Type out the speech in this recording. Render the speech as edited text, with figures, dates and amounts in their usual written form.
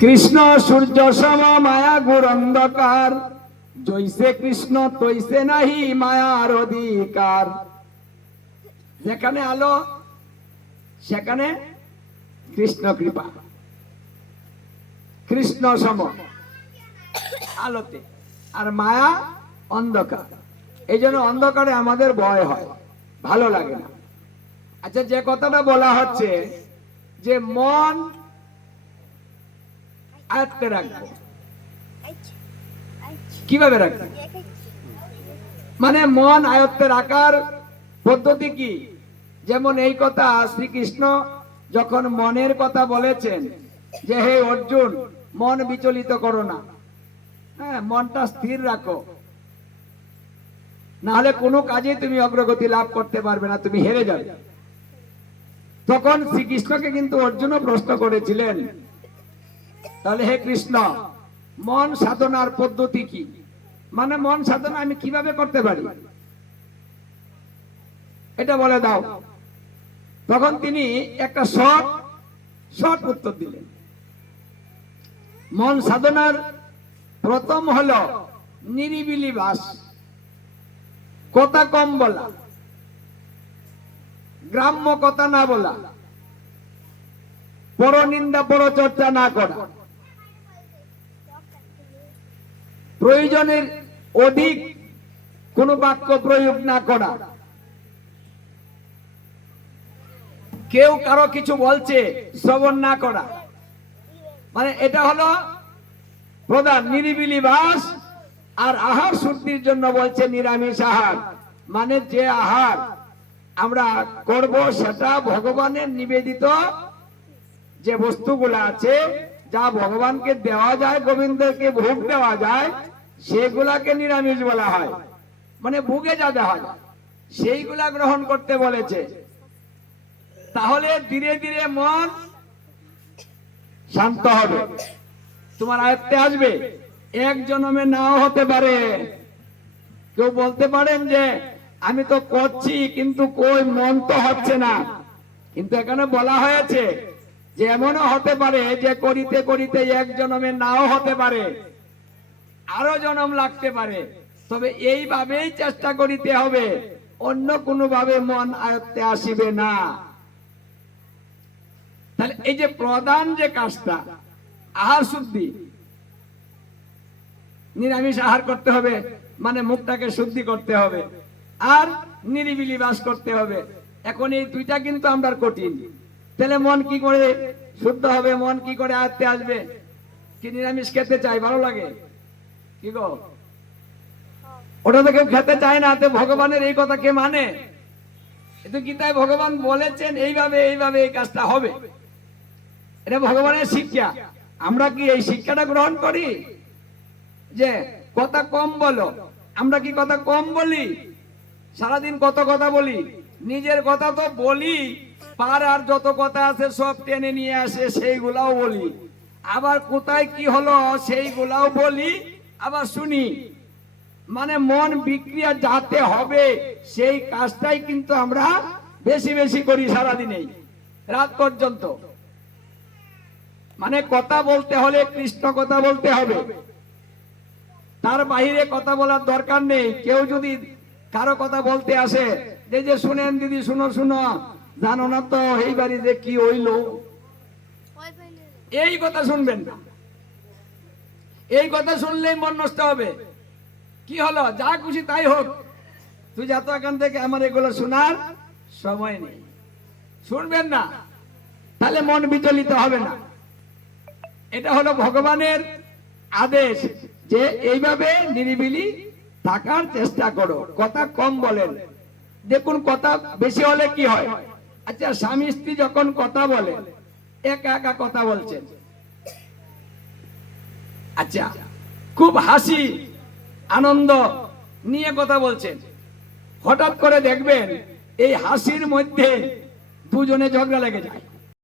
কৃষ্ণ সূর্য সম মায়া গুর অন্ধকার, জৈসে কৃষ্ণ তৈসে নাহি মায়ার অধিকার। যেখানে আলো সেখানে কৃষ্ণ কৃপা, কৃষ্ণ সম আলোতে, আর মায়া অন্ধকার। এই জন্য অন্ধকারে আমাদের ভয় হয়, ভালো লাগে না। আচ্ছা, যে কথাটা বলা হচ্ছে যে মন আয়ত্তে রাখবো, কিভাবে রাখবো? মানে মন আয়ত্তে রাখার পদ্ধতি কি? যেমন এই কথা শ্রীকৃষ্ণ যখন মনের কথা বলেছেন যে হে অর্জুন, মন বিচলিত করো না, হ্যাঁ, মনটা স্থির রাখো, নাহলে কোনো কাজে তুমি অগ্রগতি লাভ করতে পারবে না, তুমি হেরে যাবে। তখন শ্রীকৃষ্ণকে কিন্তু অর্জুনও প্রশ্ন করেছিলেন, তাহলে হে কৃষ্ণ, মন সাধনার পদ্ধতি কি? মানে মন সাধনা আমি কিভাবে করতে পারি, এটা বলে দাও। তখন তিনি একটা শর্ট উত্তর দিলেন। মন সাধনার প্রথম হলো নিরিবিলি বাস, কথা কম বলা, গ্রাম্য কথা না বলা, পরনিন্দা পরচর্চা না করা, প্রয়োজনের অধিক কোন বাক্য প্রয়োগ না করা, কেউ কারো কিছু বলছে শ্রবণ না করা। মানে এটা হলো প্রধান নিরিবিলি বাস। আর আহার শুদ্ধির জন্য বলছে নিরামিষ আহার, মানে যে আহার আমরা করব সেটা ভগবানের নিবেদিত যে বস্তুগুলো আছে, যা ভগবানকে দেওয়া যায়, গোবিন্দকে ভোগ দেওয়া যায়, সেগুলাকে নিরামিষ বলা হয়। মানে ভোগে যা দেওয়া যায় সেইগুলা গ্রহণ করতে বলেছে। তাহলে ধীরে ধীরে মন শান্ত হবে, তোমার আয়ত্তে আসবে। এক জন্মে নাও হতে পারে। কেউ বলতে পারেন যে আমি তো করছি কিন্তু কই মন তো হচ্ছে না। কিন্তু এখানে বলা হয়েছে যে এমনও হতে পারে যে করিতে করিতে এক জন্মে নাও হতে পারে, আরো জন্ম লাগতে পারে। তবে এইভাবেই চেষ্টা করিতে হবে, অন্য কোনো ভাবে মন আয়ত্তে আসিবে না। তাহলে এই যে প্রধান যে কাজটা আহার শুদ্ধি, নিরামিষ আহার করতে হবে, মানে মুখটাকে শুদ্ধি করতে হবে, আর নিরিবিলি বাস করতে হবে। এখন এই দুইটা কিন্তু আমরা কঠিন। তাহলে মন কি করে শুদ্ধ হবে, মন কি করে আয়ত্তে আসবে? কি নিরামিষ খেতে চাই, ভালো লাগে কি গো? ওটা তো কেউ খেতে চায় না। তো ভগবানের এই কথা কে মানে? কিন্তু গীতায় ভগবান বলেছেন এইভাবে এইভাবে এই কাজটা হবে। এটা ভগবানের শিক্ষা। আমরা কি এই শিক্ষাটা গ্রহণ করি যে কথা কম বলো? আমরা কি কথা কম বলি? সারাদিন কত কথা বলি, নিজের কথা তো বলি, পার আর যত কথা আছে সব টেনে নিয়ে আসে সেইগুলাও বলি, আবার কোথায় কি হলো সেইগুলাও বলি, আবার শুনি। মানে মন বিক্রিয়া যাতে হবে সেই কাজটাই কিন্তু আমরা বেশি বেশি করি সারাদিনেই, রাত পর্যন্ত। মানে কথা বলতে হলে কৃষ্ণ কথা বলতে হবে, তার বাইরে কথা বলার দরকার নেই। কেউ যদি কারো কথা বলতে আসে, এই যে শুনেন দিদি, শুনো শুনো, জানো না তো এই বাড়িতে কি হইলো, এই কথা শুনবেন না। এই কথা শুনলেই মন নষ্ট হবে। কি হলো, যা খুশি তাই হোক, তুই যা তো এখান থেকে, আমার এগুলো শোনার সময় নেই, শুনবেন না। তাহলে মন বিচলিত হবে না। এটা হলো ভগবানের আদেশ যে এইভাবে নিরিবিলি থাকার চেষ্টা করো, কথা কম বলেন। দেখুন কথা বেশি হলে কি হয়? আচ্ছা, স্বামী স্ত্রী যখন কথা বলে, একা একা কথা বলছেন, আচ্ছা খুব হাসি আনন্দ নিয়ে কথা বলছেন, হঠাৎ করে দেখবেন এই হাসির মধ্যে দুজনে ঝগড়া লেগে যায়।